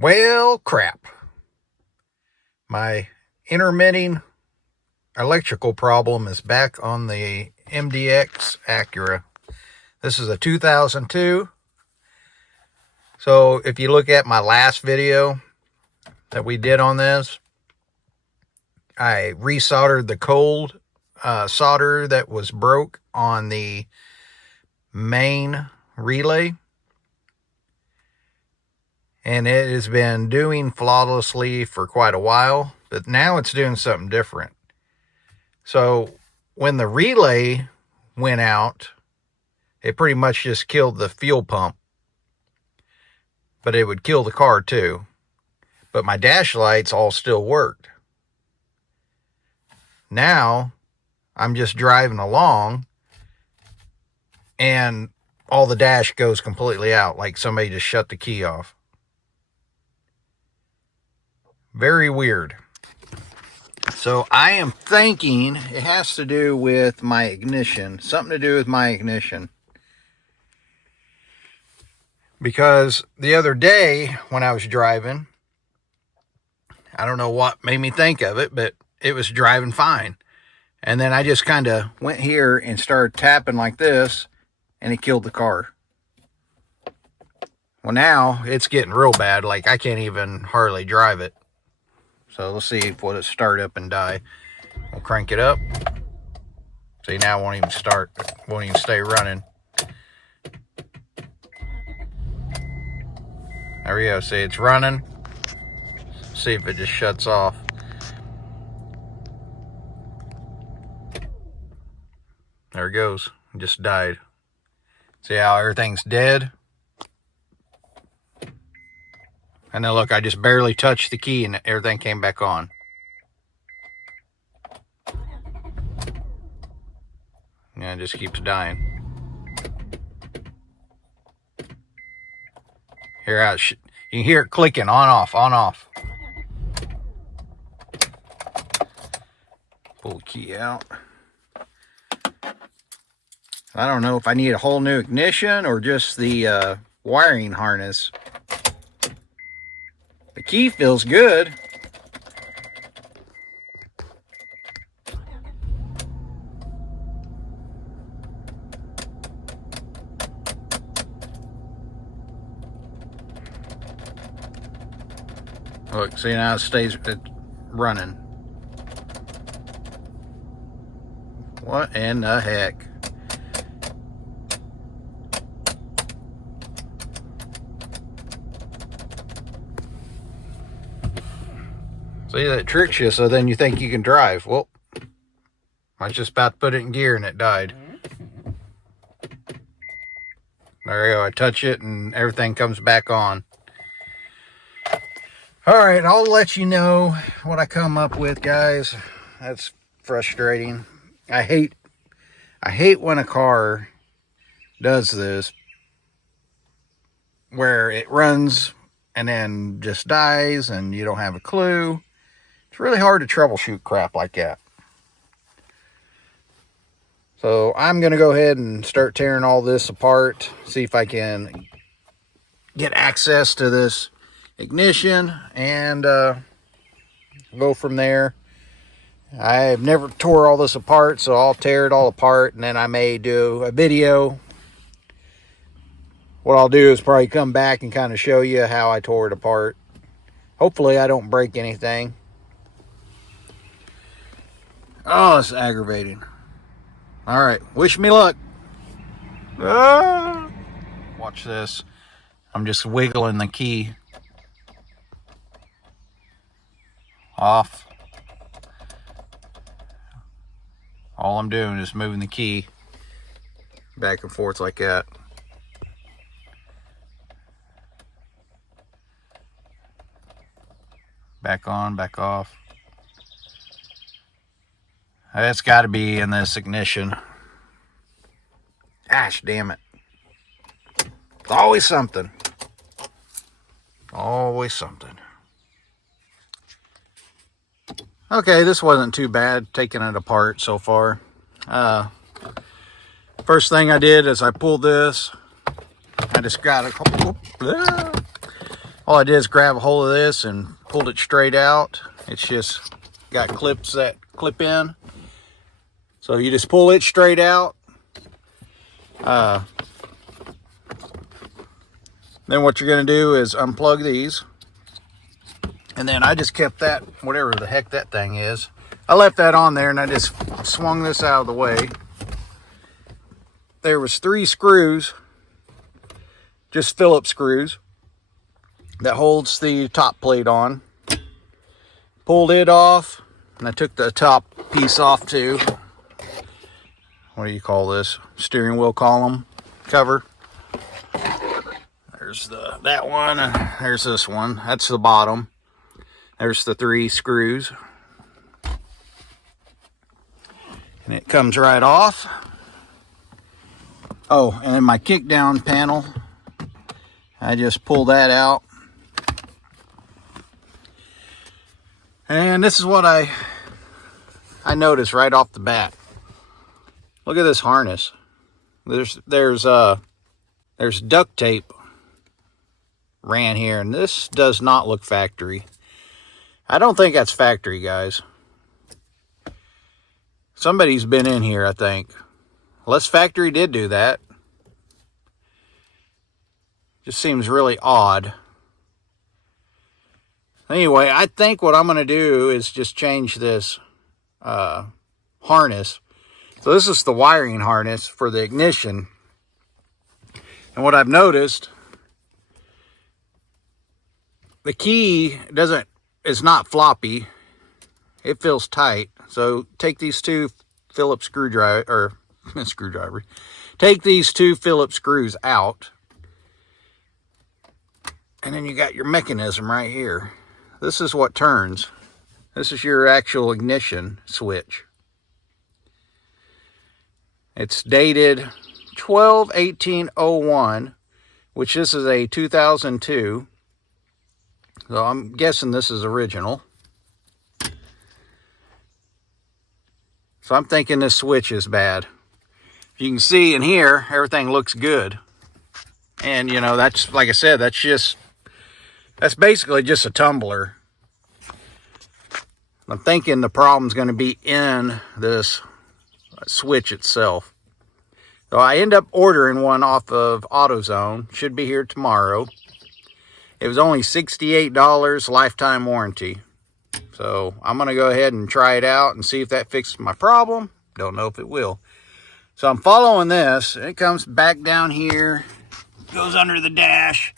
Well, crap. My intermitting electrical problem is back on the MDX Acura. This is a 2002. So if you look at my last video that we did on this, I resoldered the cold solder that was broke on the main relay. And it has been doing flawlessly for quite a while, but now it's doing something different. So when the relay went out, it pretty much just killed the fuel pump, but it would kill the car too. But my dash lights all still worked. Now I'm just driving along and all the dash goes completely out, like somebody just shut the key off. Very weird. So I am thinking it has to do with my ignition. Something to do with my ignition. Because the other day when I was driving, I don't know what made me think of it, but it was driving fine. And then I just kind of went here and started tapping like this, and it killed the car. Well, now it's getting real bad. Like I can't even hardly drive it. So let's see if it'll start up and die. We'll crank it up. See, now it won't even start. Won't even stay running. There we go. See, it's running. See if it just shuts off. There it goes. It just died. See how everything's dead? And then look, I just barely touched the key and everything came back on. Yeah, it just keeps dying. Here, you can hear it clicking on, off, on, off. Pull the key out. I don't know if I need a whole new ignition or just the wiring harness. The key feels good. Look, see now it's running. What in the heck? See, that tricks you, so then you think you can drive. Well, I was just about to put it in gear and it died. There you go. I touch it and everything comes back on. All right, I'll let you know what I come up with, guys. That's frustrating. I hate when a car does this, where it runs and then just dies and you don't have a clue. It's really hard to troubleshoot crap like that. So I'm going to go ahead and start tearing all this apart. See if I can get access to this ignition and go from there. I've never tore all this apart, so I'll tear it all apart and then I may do a video. What I'll do is probably come back and kind of show you how I tore it apart. Hopefully I don't break anything. Oh, it's aggravating. All right, wish me luck. Ah! Watch this. I'm just wiggling the key. Off. All I'm doing is moving the key back and forth like that. Back on, back off. That's got to be in this ignition. Gosh, damn it. It's always something. Always something. Okay, this wasn't too bad taking it apart so far. First thing I did is I pulled this. I just got a couple. All I did is grab a hold of this and pulled it straight out. It's just got clips that clip in. So you just pull it straight out. Then what you're going to do is unplug these. And then I just kept that, whatever the heck that thing is. I left that on there and I just swung this out of the way. There was 3 screws, just Phillips screws, that holds the top plate on. Pulled it off, and I took the top piece off too. What do you call this? Steering wheel column cover. There's that one, and there's this one. That's the bottom. There's the 3 screws. And it comes right off. Oh, and then my kick down panel, I just pull that out. And this is what I noticed right off the bat. Look at this harness. There's duct tape ran here, and this does not look factory. I don't think that's factory, guys. Somebody's been in here, I think. Unless factory did do that. Just seems really odd. Anyway, I think what I'm going to do is just change this harness. So this is the wiring harness for the ignition. And what I've noticed, the key is not floppy. It feels tight. So take these 2 Phillips screwdriver. Take these 2 Phillips screws out. And then you got your mechanism right here. This is what turns. This is your actual ignition switch. It's dated 12/18/01, which this is a 2002. So I'm guessing this is original. So I'm thinking this switch is bad. You can see in here, everything looks good. And, you know, that's, like I said, that's basically just a tumbler. I'm thinking the problem's going to be in this switch itself. So I end up ordering one off of AutoZone. Should be here tomorrow. It was only $68, lifetime warranty. So I'm going to go ahead and try it out and see if that fixes my problem. Don't know if it will. So I'm following this. It comes back down here, goes under the dash,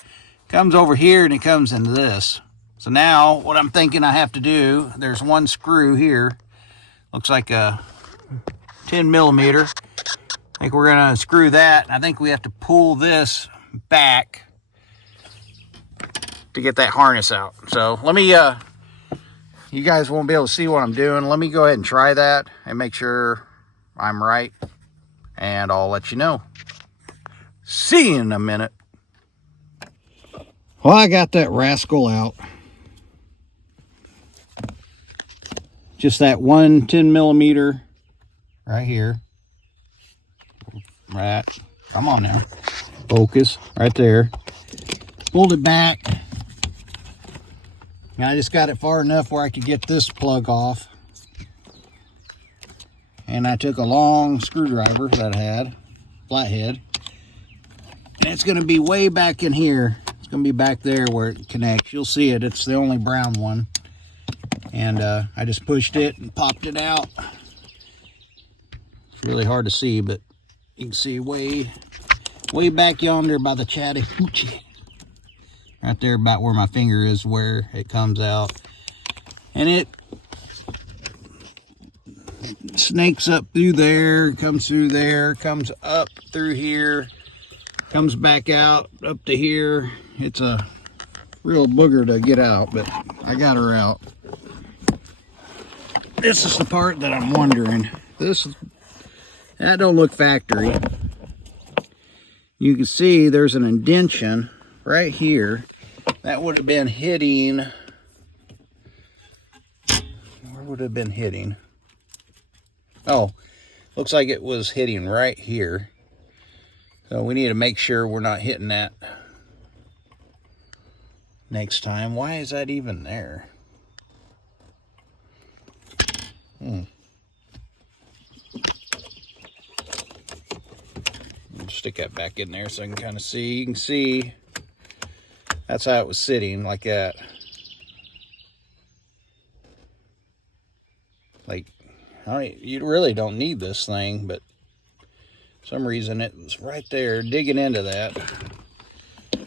comes over here, and it comes into this. So now what I'm thinking I have to do, there's 1 screw here. Looks like a 10 millimeter. I think we're going to screw that. I think we have to pull this back to get that harness out. So let me, you guys won't be able to see what I'm doing. Let me go ahead and try that and make sure I'm right. And I'll let you know. See you in a minute. Well, I got that rascal out. Just that 1 10 millimeter right here. Right. Come on now. Focus. Right there. Pulled it back. And I just got it far enough where I could get this plug off. And I took a long screwdriver that I had, flathead. And it's going to be way back in here. It's going to be back there where it connects. You'll see it. It's the only brown one. And I just pushed it and popped it out. It's really hard to see, but you can see way back yonder by the chatty hoochie. Right there about where my finger is, where it comes out. And it snakes up through there, comes through there, comes up through here, comes back out up to here. It's a real booger to get out, but I got her out. This is the part that I'm wondering. That don't look factory. You can see there's an indentation right here. That would have been hitting. Where would it have been hitting? Oh, looks like it was hitting right here. So we need to make sure we're not hitting that next time. Why is that even there? I'll stick that back in there so I can kind of see. You can see that's how it was sitting, like that. Like, you really don't need this thing, but for some reason it was right there digging into that.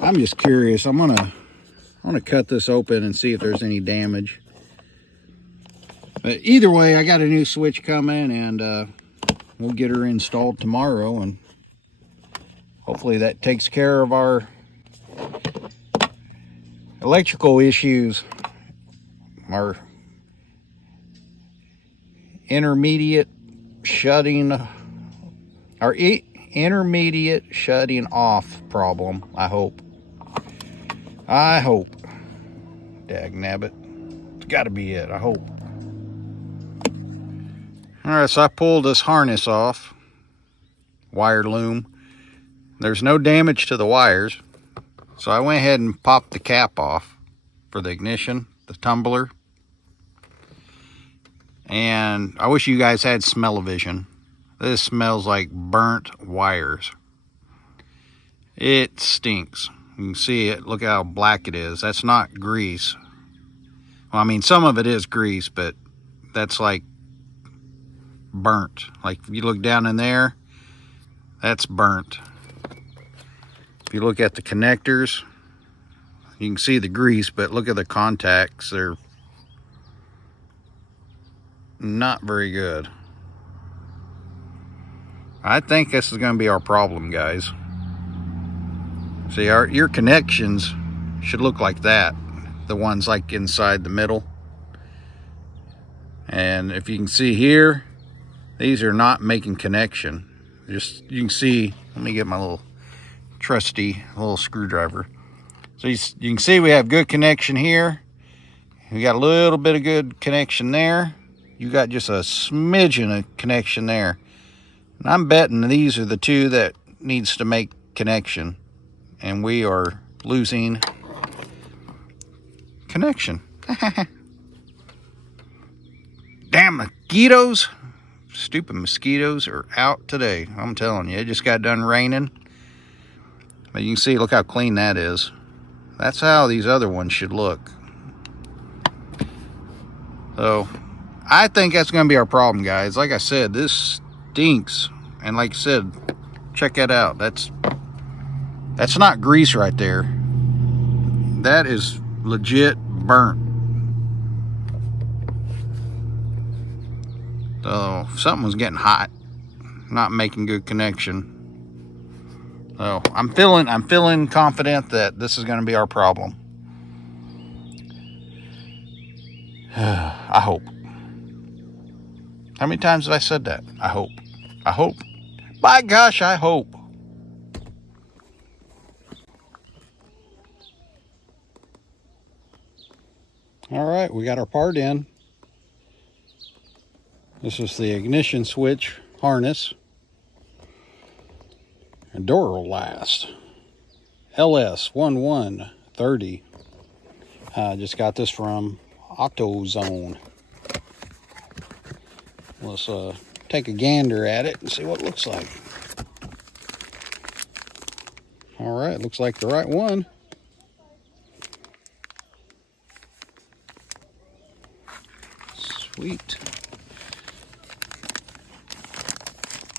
I'm just curious. I'm gonna cut this open and see if there's any damage. But either way, I got a new switch coming, and we'll get her installed tomorrow, and hopefully that takes care of our electrical issues. Our intermediate shutting off problem, I hope. Dagnabbit. It's got to be it, I hope. Alright, so I pulled this harness off. Wire loom. There's no damage to the wires. So I went ahead and popped the cap off for the ignition, the tumbler. And I wish you guys had smell-o-vision. This smells like burnt wires. It stinks. You can see it. Look how black it is. That's not grease. Well, I mean, some of it is grease, but that's like burnt. Like if you look down in there, that's burnt. If you look at the connectors, you can see the grease, but look at the contacts. They're not very good. I think this is going to be our problem, guys. See, your connections should look like that. The ones like inside the middle. And if you can see here, these are not making connection. Just, you can see, let me get my little trusty little screwdriver. So you can see we have good connection here. We got a little bit of good connection there. You got just a smidgen of connection there. And I'm betting these are the two that needs to make connection. And we are losing connection. Damn mosquitoes. Stupid mosquitoes are out today. I'm telling you, it just got done raining. But you can see, look how clean that is. That's how these other ones should look. So, I think that's going to be our problem, guys. Like I said, this stinks. And like I said, check that out. That's not grease right there. That is legit burnt. So something was getting hot, not making good connection. So I'm feeling confident that this is going to be our problem. I hope. How many times have I said that? I hope. I hope. By gosh, I hope. All right, we got our part in. This is the ignition switch harness. And door will last. LS1130. I just got this from AutoZone. Let's take a gander at it and see what it looks like. All right, looks like the right one. Sweet.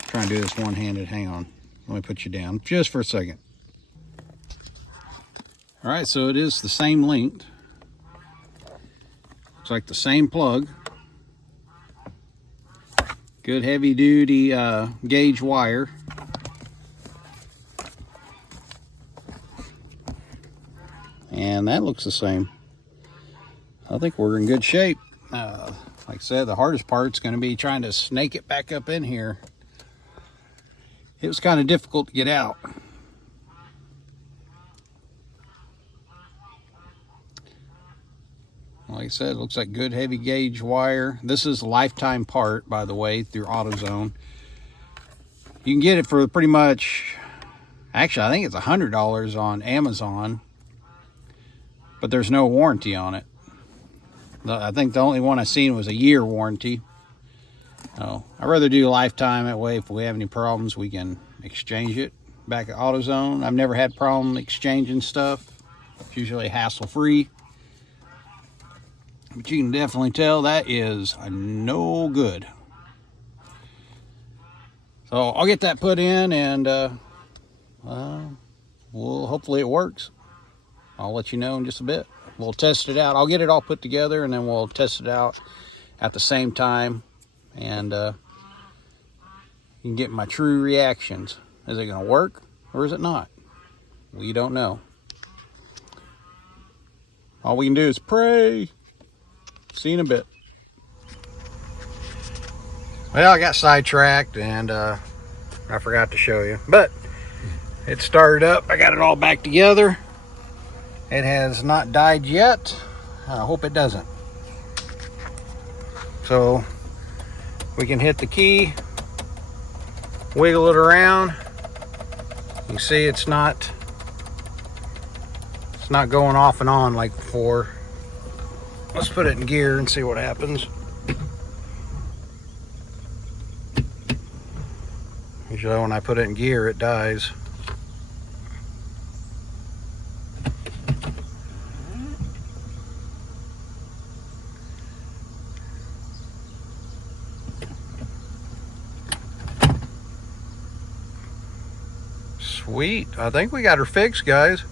Try and do this one-handed. Hang on. Let me put you down just for a second. All right, so it is the same length. Looks like the same plug. Good heavy-duty gauge wire. And that looks the same. I think we're in good shape. Like I said, the hardest part's going to be trying to snake it back up in here. It was kind of difficult to get out. Like I said, it looks like good heavy gauge wire. This is a lifetime part, by the way, through AutoZone. You can get it for pretty much, actually, I think it's $100 on Amazon. but there's no warranty on it. I think the only one I seen was a year warranty. Oh, I'd rather do lifetime. That way, if we have any problems, we can exchange it back at AutoZone. I've never had problem exchanging stuff. It's usually hassle-free. But you can definitely tell that is no good. So I'll get that put in, and well, hopefully it works. I'll let you know in just a bit. We'll test it out. I'll get it all put together, and then we'll test it out at the same time, and you can get my true reactions. Is it going to work or is it not? We don't know. All we can do is pray. See you in a bit. Well, I got sidetracked, and I forgot to show you, but it started up. I got it all back together. It has not died yet. I hope it doesn't. So we can hit the key, wiggle it around. You see it's not going off and on like before. Let's put it in gear and see what happens. Usually when I put it in gear, it dies. Sweet. I think we got her fixed, guys.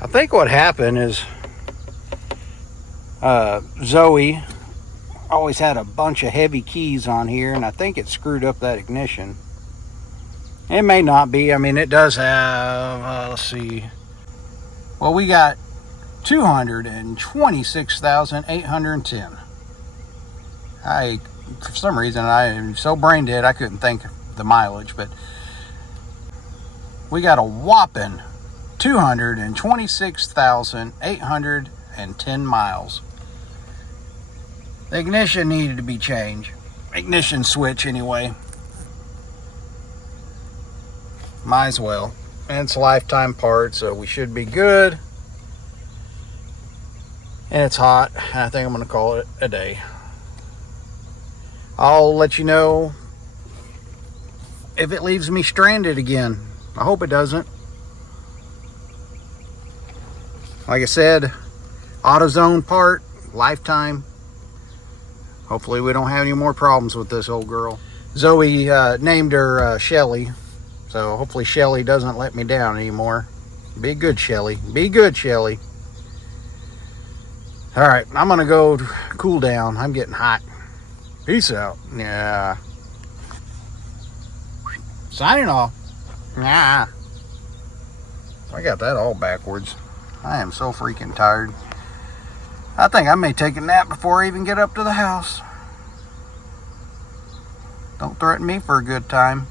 I think what happened is Zoe always had a bunch of heavy keys on here, and I think it screwed up that ignition. It may not be. I mean, it does have, let's see. Well, we got 226,810. For some reason, I am so brain dead, I couldn't think of the mileage, but we got a whopping 226,810 miles. The ignition needed to be changed. Ignition switch, anyway. Might as well. And it's a lifetime part, so we should be good. And it's hot. I think I'm going to call it a day. I'll let you know if it leaves me stranded again. I hope it doesn't. Like I said, AutoZone part, lifetime. Hopefully we don't have any more problems with this old girl. Zoe named her Shelly, so hopefully Shelly doesn't let me down anymore. Be good, Shelly. Be good, Shelly. All right, I'm gonna go cool down. I'm getting hot. Peace out. Yeah. Signing off. Nah. I got that all backwards. I am so freaking tired. I think I may take a nap before I even get up to the house. Don't threaten me for a good time.